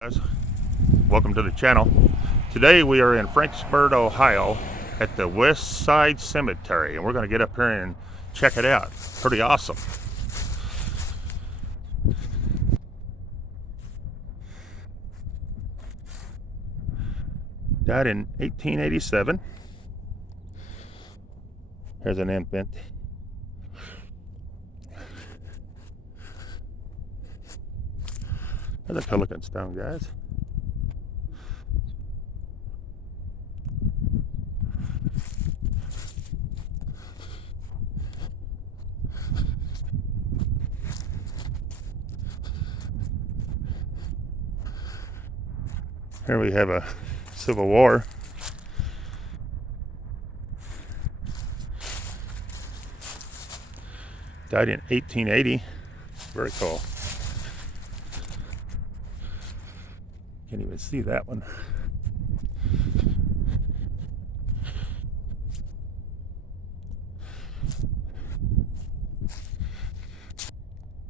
Guys, welcome to the channel. Today we are in Fredericksburg, Ohio at the West Side Cemetery, and we're going to get up here and check it out. Pretty awesome. Died in 1887. Here's an infant. There's a pelican stone, guys. Here we have a Civil War. Died in 1880. Very cool. Can't even see that one.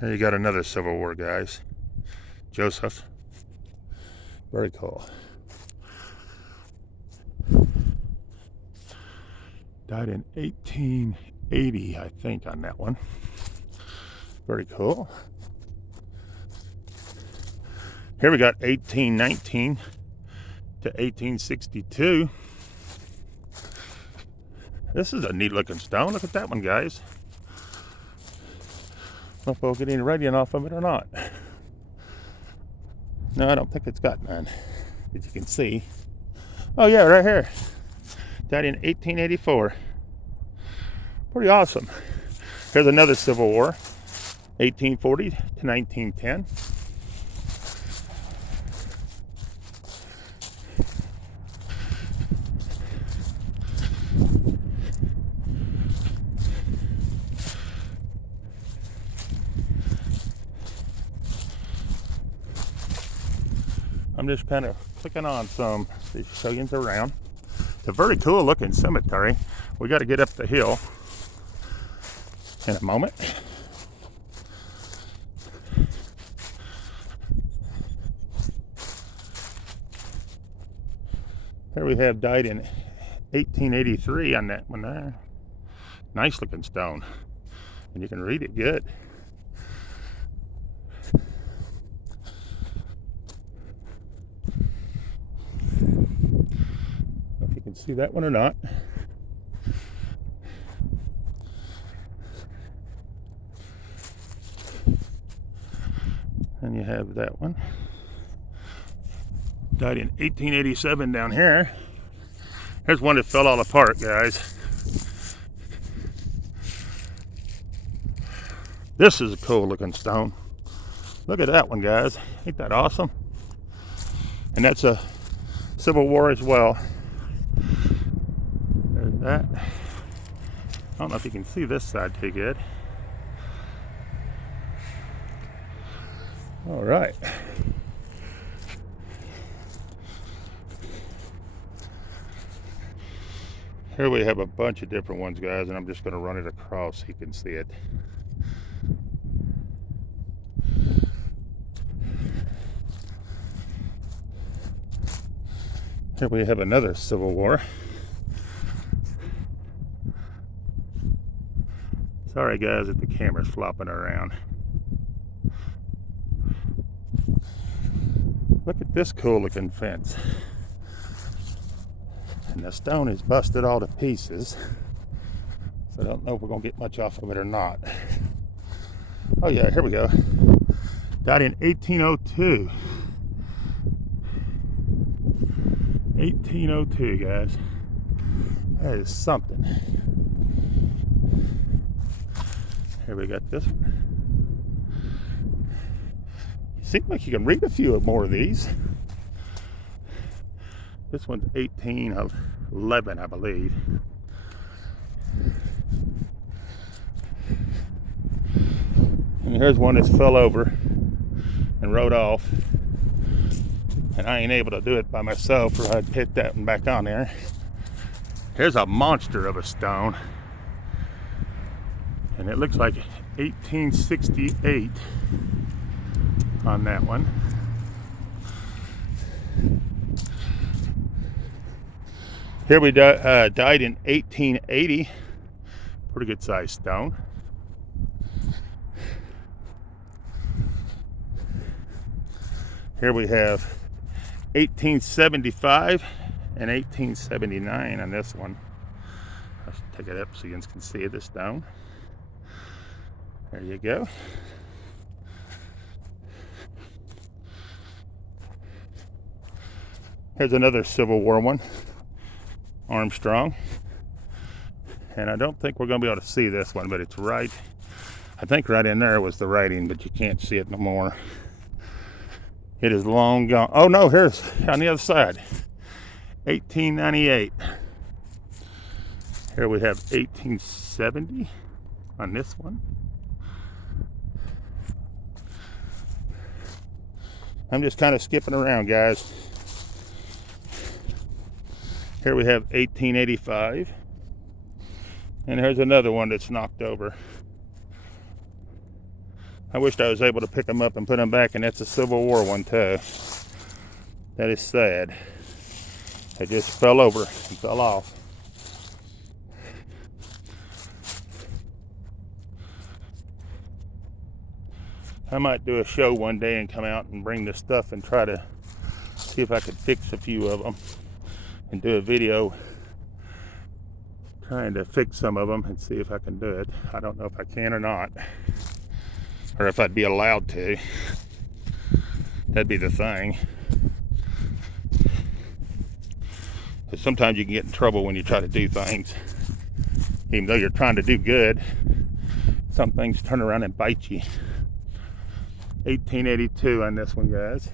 Here you got another Civil War, guys. Joseph. Very cool. Died in 1880, I think, on that one. Very cool. Here we got 1819 to 1862. This is a neat looking stone. Look at that one, guys. I don't know if we'll get any radiant off of it or not. No, I don't think it's got none, as you can see. Oh yeah, right here. Died in 1884. Pretty awesome. Here's another Civil War, 1840 to 1910. I'm just kind of clicking on some of these show-yins around. It's a very cool looking cemetery. We got to get up the hill in a moment. Here we have died in 1883 on that one there. Nice looking stone. And you can read it good. If you can see that one or not. And you have that one. Died in 1887 down here. Here's one that fell all apart, guys. This is a cool looking stone. Look at that one, guys. Ain't that awesome? And that's a Civil War as well. There's that. I don't know if you can see this side too good. All right. Here we have a bunch of different ones, guys, and I'm just going to run it across so you can see it. Here we have another Civil War. Sorry, guys, that the camera's flopping around. Look at this cool looking fence. And the stone is busted all to pieces. So I don't know if we're going to get much off of it or not. Oh yeah, here we go. Died in 1802. 1802, guys. That is something. Here we got this one. You seem like you can read a few more of these. This one's 1811, I believe. And here's one that fell over and rode off. And I ain't able to do it by myself, or I'd hit that one back on there. Here's a monster of a stone. And it looks like 1868 on that one. Here we died in 1880. Pretty good sized stone. Here we have 1875 and 1879 on this one. Let's take it up so you can see this stone. There you go. Here's another Civil War one, Armstrong. And I don't think we're going to be able to see this one, but it's right, I think right in there was the writing, but you can't see it no more. It is long gone. Oh no, here's on the other side, 1898. Here we have 1870 on this one. I'm just kind of skipping around, guys. Here we have 1885. And here's another one that's knocked over. I wished I was able to pick them up and put them back, and that's a Civil War one too. That is sad. They just fell over and fell off. I might do a show one day and come out and bring this stuff and try to see if I could fix a few of them and do a video trying to fix some of them and see if I can do it. I don't know if I can or not, or if I'd be allowed to. That'd be the thing. Because sometimes you can get in trouble when you try to do things. Even though you're trying to do good, some things turn around and bite you. 1882 on this one, guys.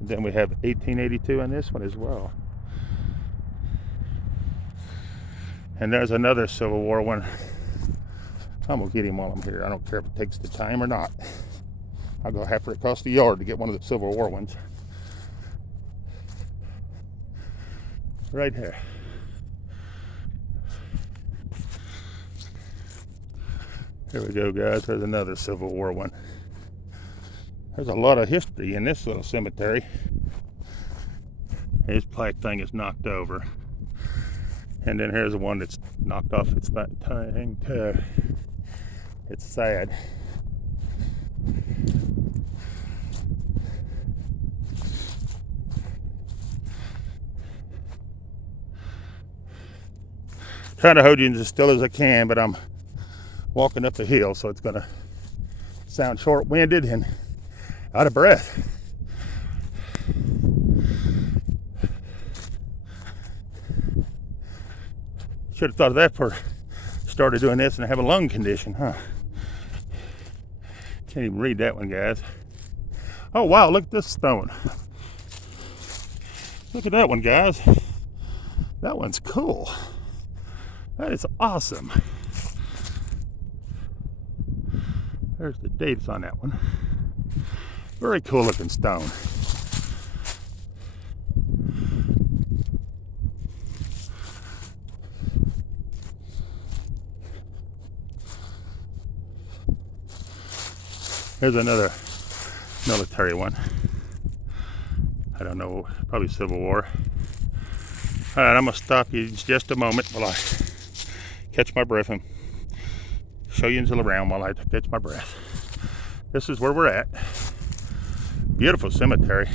And then we have 1882 on this one as well. And there's another Civil War one. I'm gonna get him while I'm here. I don't care if it takes the time or not. I'll go halfway across the yard to get one of the Civil War ones. Right here. Here we go, guys. There's another Civil War one. There's a lot of history in this little cemetery. This plaque thing is knocked over. And then here's the one that's knocked off its thing too. It's sad. Trying to hold you as still as I can, but I'm walking up the hill, so it's gonna sound short-winded and out of breath. Should have thought of that before I started doing this and I have a lung condition, huh? Can't even read that one, guys. Oh wow, look at this stone. Look at that one, guys. That one's cool. That is awesome. There's the dates on that one. Very cool looking stone. Here's another military one. I don't know, probably Civil War. All right, I'm gonna stop you just a moment while I catch my breath and show you around while I catch my breath. This is where we're at. Beautiful cemetery.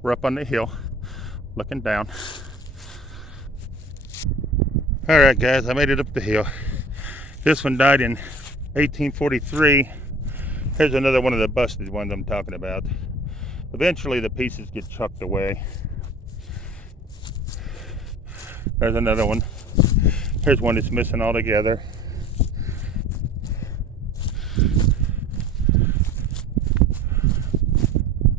We're up on the hill, looking down. All right, guys, I made it up the hill. This one died in 1843. Here's another one of the busted ones I'm talking about. Eventually the pieces get chucked away. There's another one. Here's one that's missing altogether.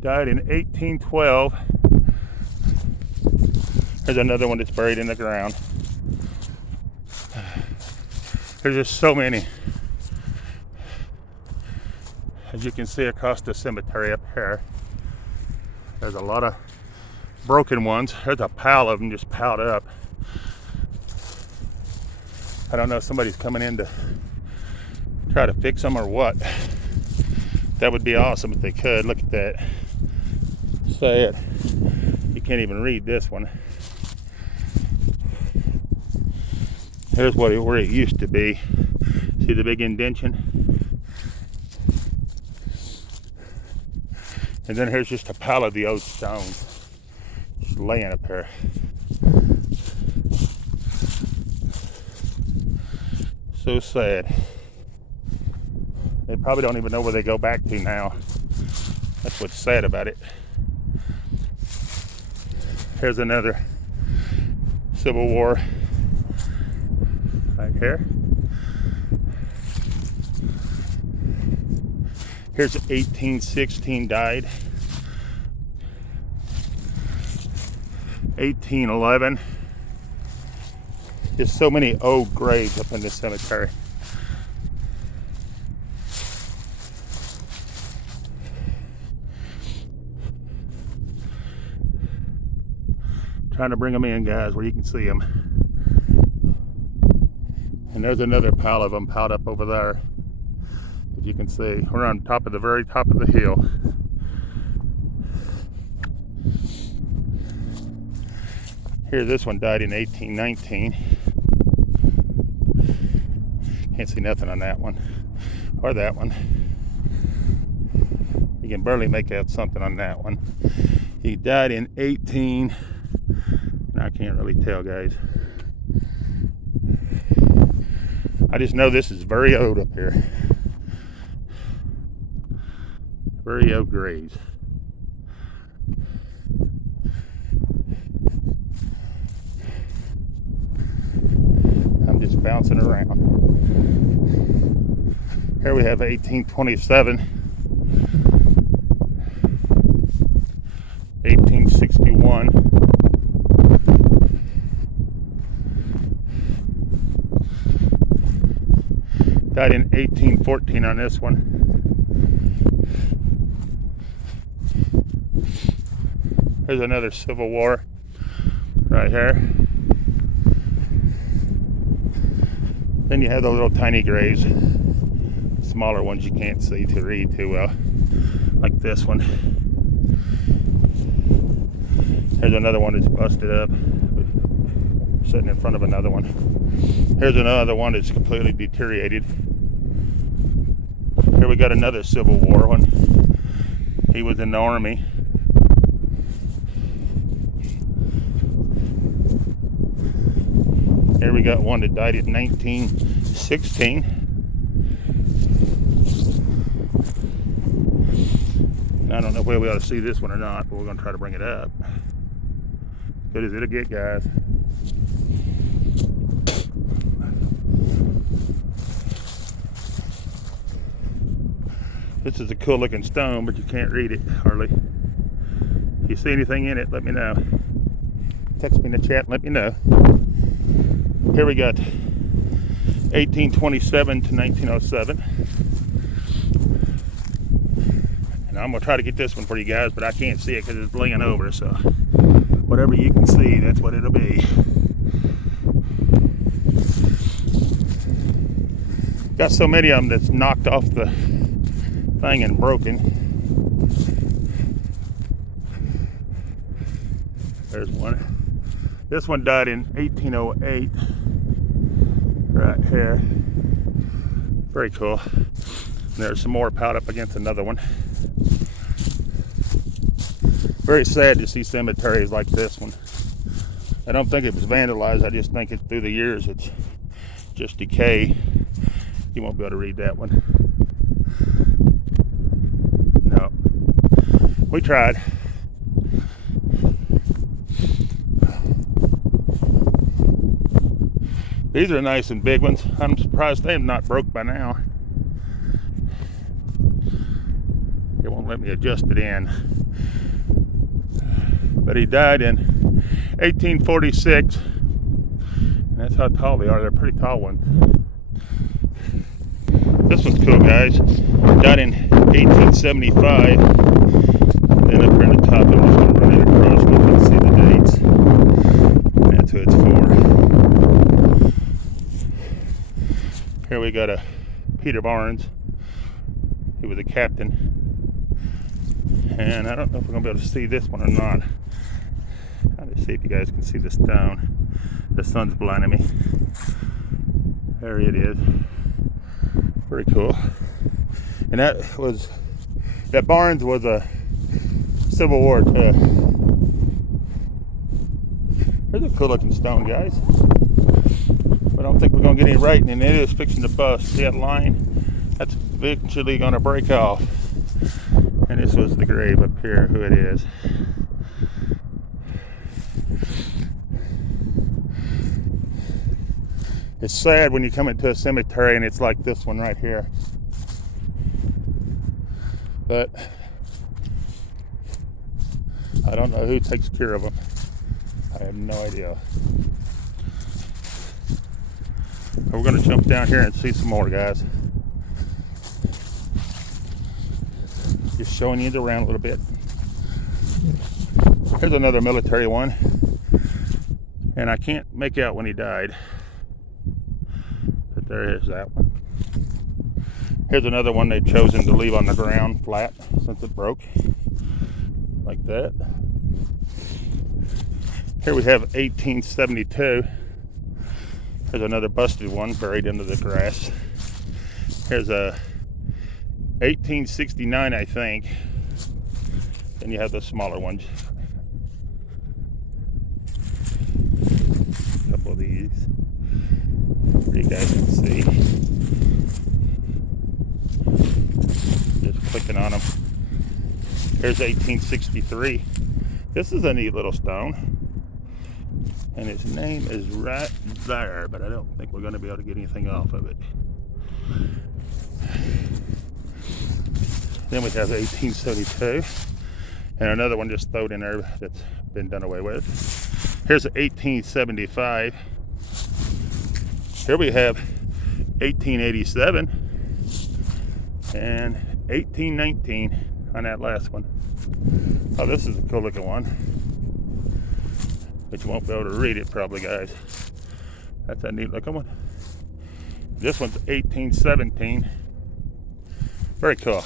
Died in 1812. There's another one that's buried in the ground. There's just so many. As you can see across the cemetery up here, there's a lot of broken ones. There's a pile of them just piled up. I don't know if somebody's coming in to try to fix them or what. That would be awesome if they could. Look at that. Say it. You can't even read this one. Here's where it used to be. See the big indention? And then here's just a pile of the old stone just laying up here. So sad. They probably don't even know where they go back to now. That's what's sad about it. Here's another Civil War right here. Here's 1816 died. 1811. There's so many old graves up in this cemetery. Trying to bring them in, guys, where you can see them. And there's another pile of them piled up over there. If you can see, we're on top of the very top of the hill. Here, this one died in 1819. Can't see nothing on that one, or that one. You can barely make out something on that one. He died in 18. I can't really tell, guys. I just know this is very old up here. Very old graves. I'm just bouncing around. Here we have 1827, 1861. Died in 1814 on this one. There's another Civil War right here. Then you have those little tiny graves, smaller ones you can't see to read too well, like this one. Here's another one that's busted up, sitting in front of another one. Here's another one that's completely deteriorated. Here we got another Civil War one. He was in the army. Here we got one that died in 1916. I don't know if we ought to see this one or not, but we're going to try to bring it up. As good as it'll get, guys. This is a cool looking stone, but you can't read it hardly. If you see anything in it, let me know. Text me in the chat and let me know. Here we got 1827 to 1907. And I'm going to try to get this one for you guys, but I can't see it because it's blinging over. So whatever you can see, that's what it'll be. Got so many of them that's knocked off the thing and broken. There's one. This one died in 1808. Right here. Very cool. And there's some more piled up against another one. Very sad to see cemeteries like this one. I don't think it was vandalized. I just think it's through the years it's just decay. You won't be able to read that one. No. We tried. These are nice and big ones. I'm surprised they're not broke by now. It won't let me adjust it in. But he died in 1846. And that's how tall they are. They're pretty tall ones. This one's cool, guys. Died in 1875. Then up here on the top, I'm just going to run it across so you can see the dates. And that's who it's for. Here we got a Peter Barnes. He was a captain. And I don't know if we're going to be able to see this one or not. Let's see if you guys can see the stone. The sun's blinding me. There it is. Pretty cool. And that Barnes was a Civil War too. There's a cool looking stone, guys. I don't think we're going to get any writing, and it is fixing to bust. See that line? That's eventually going to break off. And this was the grave up here, who it is. It's sad when you come into a cemetery and it's like this one right here. But I don't know who takes care of them. I have no idea. We're going to jump down here and see some more, guys. Just showing you around a little bit. Here's another military one. And I can't make out when he died. But there is that one. Here's another one they've chosen to leave on the ground flat since it broke. Like that. Here we have 1872. Here's another busted one buried under the grass. Here's a 1869, I think. Then you have the smaller ones. A couple of these. You guys can see. Just clicking on them. Here's 1863. This is a neat little stone. And his name is right there, but I don't think we're going to be able to get anything off of it. Then we have 1872. And another one just thrown in there that's been done away with. Here's 1875. Here we have 1887 and 1819 on that last one. Oh, this is a cool looking one. But you won't be able to read it probably, guys. That's a neat looking one. This one's 1817. Very cool.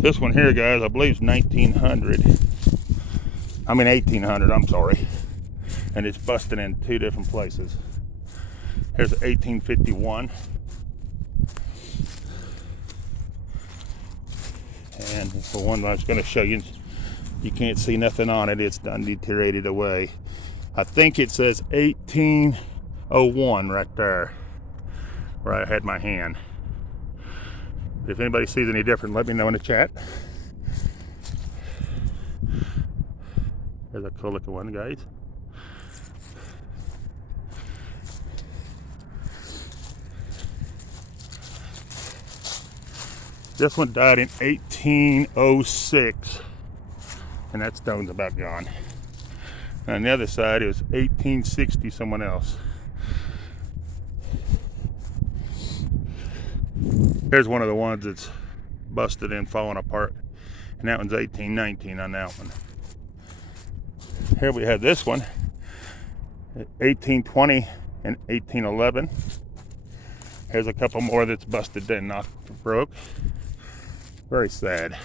This one here, guys, I believe is 1900. I mean 1800, I'm sorry. And it's busted in two different places. Here's 1851. And the one I was going to show you, you can't see nothing on it. It's done deteriorated away. I think it says 1801 right there, where I had my hand. If anybody sees any different, let me know in the chat. There's a cool looking one, guys. This one died in 1806, and that stone's about gone. And on the other side, it was 1860, someone else. Here's one of the ones that's busted and falling apart, and that one's 1819 on that one. Here we have this one, 1820 and 1811. Here's a couple more that's busted and knocked broke. Very sad.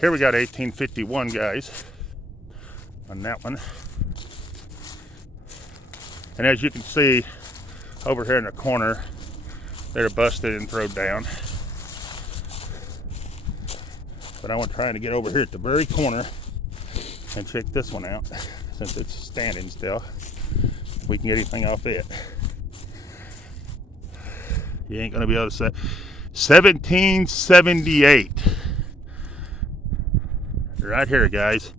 Here we got 1851, guys, on that one. And as you can see over here in the corner, they're busted and thrown down. But I want to try to get over here at the very corner and check this one out, since it's standing still. If we can get anything off it. You ain't gonna be able to say. 1778. Right here, guys.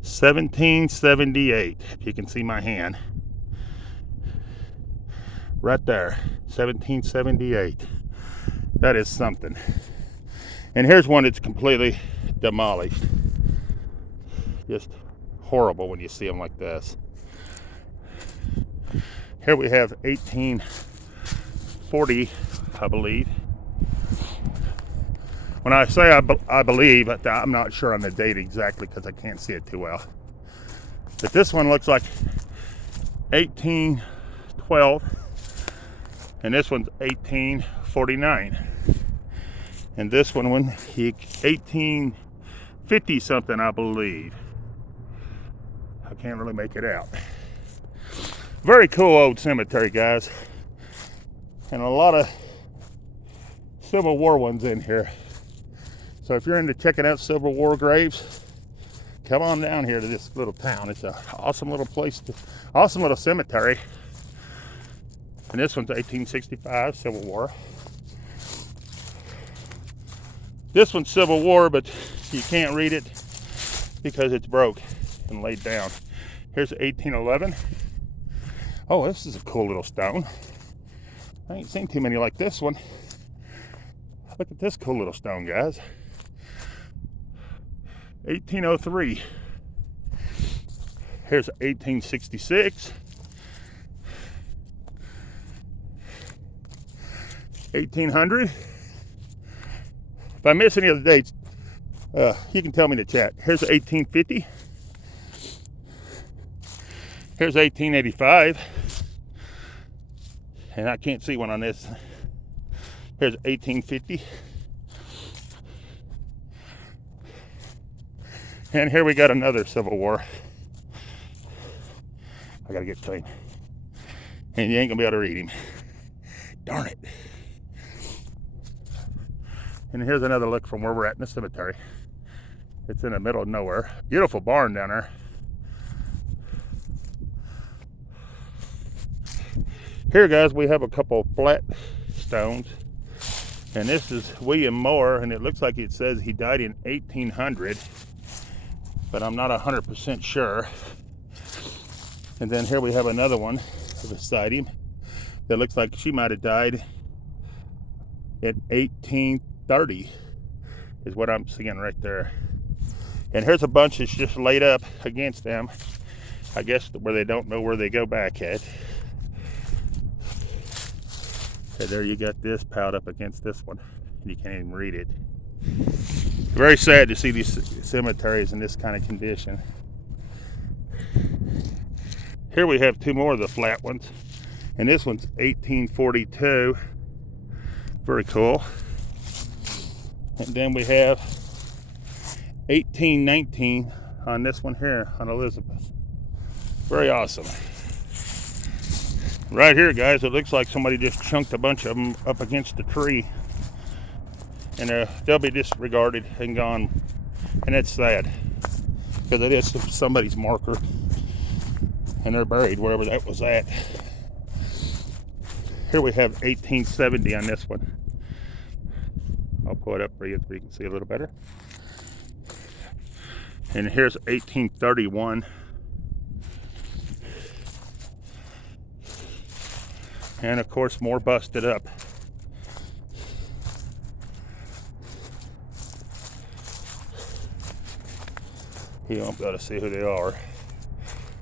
1778. If you can see my hand. Right there. 1778. That is something. And here's one that's completely demolished. Just horrible when you see them like this. Here we have 1840, I believe. When I say I believe, I'm not sure on the date exactly because I can't see it too well. But this one looks like 1812. And this one's 1849. And this one, 1850 something, I believe. I can't really make it out. Very cool old cemetery, guys. And a lot of Civil War ones in here. So if you're into checking out Civil War graves, come on down here to this little town. It's an awesome little place, awesome little cemetery. And this one's 1865 Civil War. This one's Civil War, but you can't read it because it's broke and laid down. Here's 1811. Oh, this is a cool little stone. I ain't seen too many like this one. Look at this cool little stone, guys. 1803. Here's 1866. 1800. If I miss any of the dates, you can tell me in the chat. Here's 1850. Here's 1885. And I can't see one on this. Here's 1850. And here we got another Civil War. I gotta get clean. And you ain't gonna be able to read him. Darn it. And here's another look from where we're at in the cemetery. It's in the middle of nowhere. Beautiful barn down there. Here, guys, we have a couple flat stones. And this is William Moore, and it looks like it says he died in 1800. But I'm not 100% sure. And then here we have another one beside him that looks like she might have died in 1830 is what I'm seeing right there. And here's a bunch that's just laid up against them, I guess, where they don't know where they go back at. So there you got this piled up against this one. You can't even read it. Very sad to see these cemeteries in this kind of condition. Here we have two more of the flat ones. And this one's 1842. Very cool. And then we have 1819 on this one here on Elizabeth. Very awesome. Right here, guys, it looks like somebody just chunked a bunch of them up against the tree. And they'll be disregarded and gone. And it's sad, because it is somebody's marker. And they're buried wherever that was at. Here we have 1870 on this one. I'll pull it up for you so you can see a little better. And here's 1831. And of course, more busted up. You won't be able to see who they are.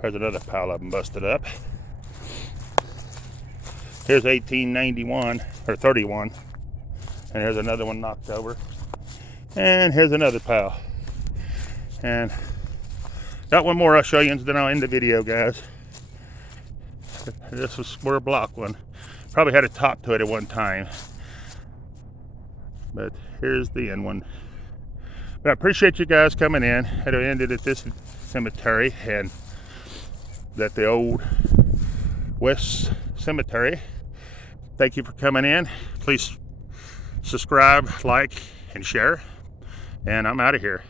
There's another pile of them busted up. Here's 1891, or 31. And here's another one knocked over. And here's another pile. And got one more I'll show you, and then I'll end the video, guys. This was square block one. Probably had a top to it at one time. But here's the end one. But I appreciate you guys coming in. I ended at this cemetery, and at the old West Cemetery. Thank you for coming in. Please subscribe, like, and share. And I'm out of here.